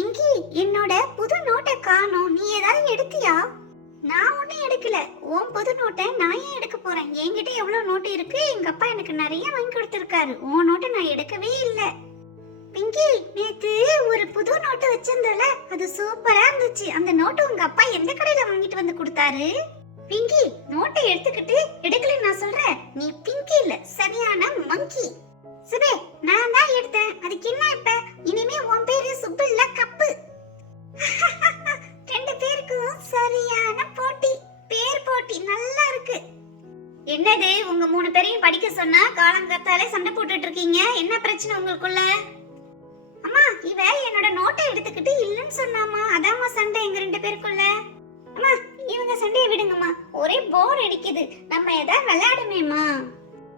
பிங்கி, என்னோட புது நோட்டை காணோம். நீ ஏதாவது எடுத்தியா? நான் ஒன்னும் எடுக்கல. உன் புது நோட்டை நான் ஏன் எடுக்க போறேன்? என்கிட்ட எவ்வளவு நோட்டு இருக்கு. எங்க அப்பா எனக்கு நிறைய வாங்கி கொடுத்திருக்காரு. உன் நோட்டை நான் எடுக்கவே இல்லை. பிங்கி, நேத்து ஒரு புது நோட்டு வச்சிருந்தல, அது சூப்பரா இருந்துச்சு. அந்த நோட்டு உங்க அப்பா எந்த கடையில வாங்கிட்டு வந்து கொடுத்தாரு? பிங்கி, நோட்டை எடுத்துக்கிட்டு எடுக்கலன்னு நான் சொல்றேன். நீ பிங்கி இல்ல, சரியான மங்கி. சுபே, நான் தான் எடுத்தேன். அதுக்கு என்ன இப்ப? இனிமே உன் பேரு சுப்பு இல்ல, கப்பு. ரெண்டு பேருக்கும் சரியான போட்டி. பேர் போட்டி நல்லா இருக்கு. என்னது, உங்க மூணு பேரையும் படிக்க சொன்னா காலங்காத்தாலே சண்டை போட்டுட்டு இருக்கீங்க? என்ன பிரச்சனை உங்களுக்குள்ள? அம்மா, இவ என்னோட நோட்டை எடுத்துக்கிட்டு இல்லன்னு சொன்னாமா, அதாம்மா சண்டை எங்க ரெண்டு பேருக்குள்ள. அம்மா, இவங்க சண்டையை விடுங்கம்மா, ஒரே போர் அடிக்குது. நம்ம ஏதாவது விளையாடுமேம்மா.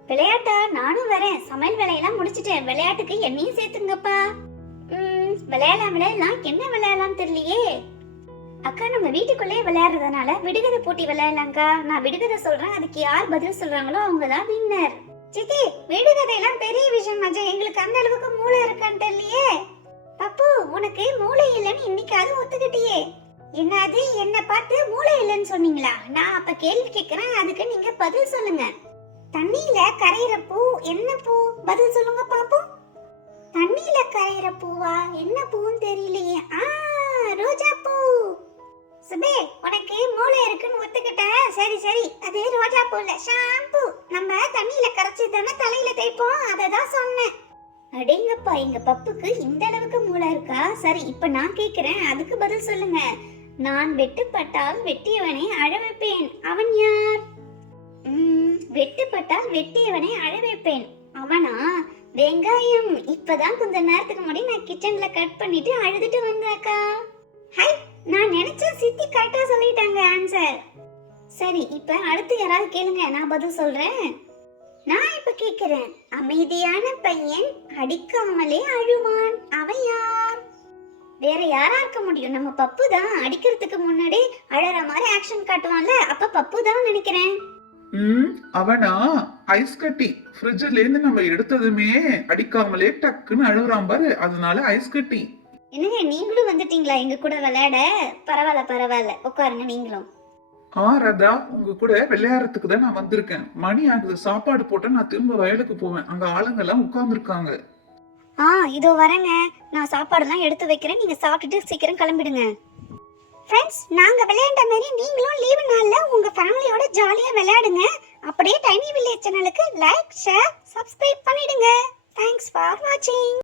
விளையாட்டா? நானும் வரேன். சமையல் வேலையெல்லாம் முடிச்சிட்டேன். விளையாட்டுக்கு என்னையும் சேர்த்துங்கப்பா. விளையாடலாம். என்ன விளையாடலாம் தெரியலையே. அக்கா, நம்ம வீட்டுக்குள்ளேயே விளையாடுறதுனால விடுகதை போட்டி விளையாடலாம்க்கா. நான் விடுகதை சொல்றேன், அதுக்கு யார் பதில் சொல்றாங்களோ அவங்க தான் வின்னர். சித்தி, விடுகதை எல்லாம் பெரிய விஷயம் மஜா. எங்களுக்கு அந்த அளவுக்கு மூளை இருக்கான்னு தெரியலையே. பப்பு, உனக்கு மூளை இல்லைன்னு இன்னைக்காவது ஒத்துக்கிட்டியே. என்னது, என்ன பார்த்து மூளை இல்லைன்னு சொன்னீங்களா? நான் அப்ப கேள்வி கேட்கிறேன், அதுக்கு நீங்க பதில் சொல்லுங்க. தண்ணியில கரையிற பூ என்ன பூ? பதில் சொல்லுங்க பாப்போம். தண்ணியில கரையிற பூவா? என்ன பூன்னு தெரியலையே. ரோஜா பூ. சுபே, உனக்கு மூளை இருக்குன்னு ஒத்துக்கிட்டேன். சரி சரி, அது ரோஜா பூ இல்ல, ஷாம்பு. நம்ம தண்ணியில கரைச்சி தானே தலையில தேய்ப்போம், அததான் சொன்னேன். அடேங்கப்பா, எங்க பப்புக்கு இந்த அளவுக்கு மூளை இருக்கா? சரி, இப்ப நான் கேக்குறேன், அதுக்கு பதில் சொல்லுங்க. நான் வெட்டுப்பட்டால் வெட்டியவனை அழ வைப்பேன், அவன் யார்? வெட்டுப்பட்டால் வெட்டியவனை அழ வைப்பேன், அவனா? வெங்காயம். இப்பதான் கொஞ்ச நேரத்துக்கு முன்னாடி நான் கிச்சன்ல கட் பண்ணிட்டு அழுதுட்டு வந்தாக்கா. ஹை, நான் நினைச்ச சித்தி கரெக்டா சொல்லிட்டாங்க ஆன்சர். சரி, இப்ப அடுத்து யாராவது கேளுங்க, நான் பதில் சொல்றேன். நான் இப்ப கேக்குறேன். அமைதியான பையன் அடிக்காமலே அழுவான், அவன் யார்? வேற யாரா இருக்க முடியும்? நம்ம பப்பு தான். அடிக்கிறதுக்கு முன்னாடி அழற மாதிரி ஆக்ஷன் காட்டுவான்ல, அப்ப பப்பு தான் நினைக்கிறேன். அவனா? ஐஸ் கட்டி. ஃப்ரிட்ஜ்ல இருந்து நம்ம எடுத்ததுமே அடிக்காமலே டக்குன்னு அழுகுறான் பாரு, அதனால ஐஸ் கட்டி. என்னங்க, நீங்களும் வந்துட்டீங்களா எங்க கூட விளையாட? பரவாயில்ல பரவாயில்ல, உட்காருங்க நீங்களும். ராதா, உங்க கூட விளையாடுறதுக்கு தான் நான் வந்திருக்கேன். மணி ஆகுது, சாப்பாடு போட்டா நான் திரும்ப வயலுக்கு போவேன். அங்க ஆளுங்க எல்லாம் உட்கார்ந்து இருக்காங்க. இதோ வரேங்க. நான் சாப்பாடுலாம் எடுத்து வைக்கிறேன், நீங்க சாப்பிட்டுட்டு சீக்கிரம் கிளம்பிடுங்க. ஃப்ரெண்ட்ஸ், நாங்க விளையாண்ட மாதிரி நீங்களும் லீவு நாள்ல உங்க ஃபேமிலியோட ஜாலியா விளையாடுங்க. அப்படியே டைனி வில்லேஜ் சேனலுக்கு லைக், ஷேர், சப்ஸ்கிரைப் பண்ணிடுங்க. தேங்க்ஸ் ஃபார் வாட்சிங்.